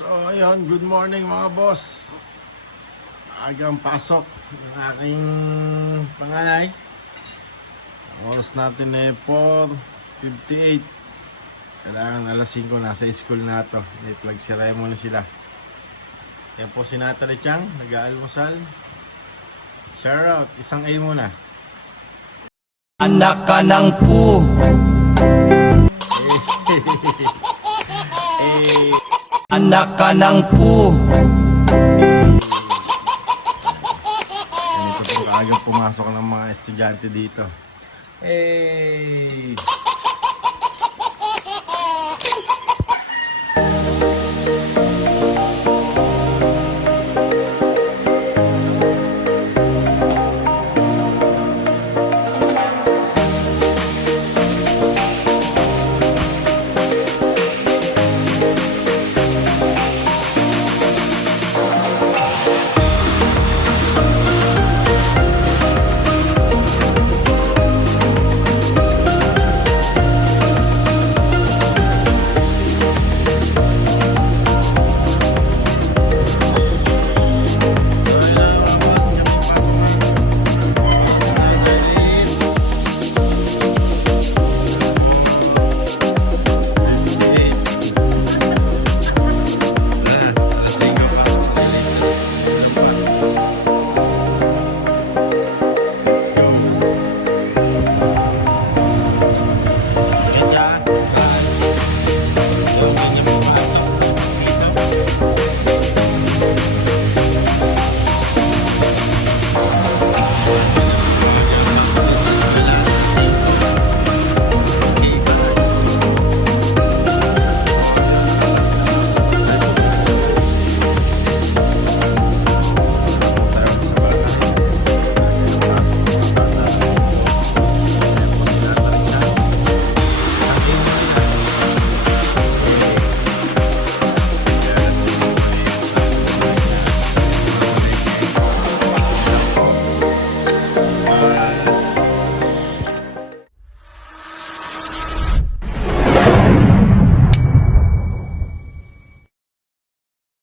So ayun, good morning mga boss. Agang pasok yung aking panganay. Oras natin ay 4:58. Kailangan alas 5 nasa school na to. I-plug ceremony sila. Yan po si Natalie Chang, nag-aalmusal. Shout out, isang A muna. Anak ka ng pu. Anak ka ng pu. Ganito po kaagang pumasok ng mga estudyante dito. Hey!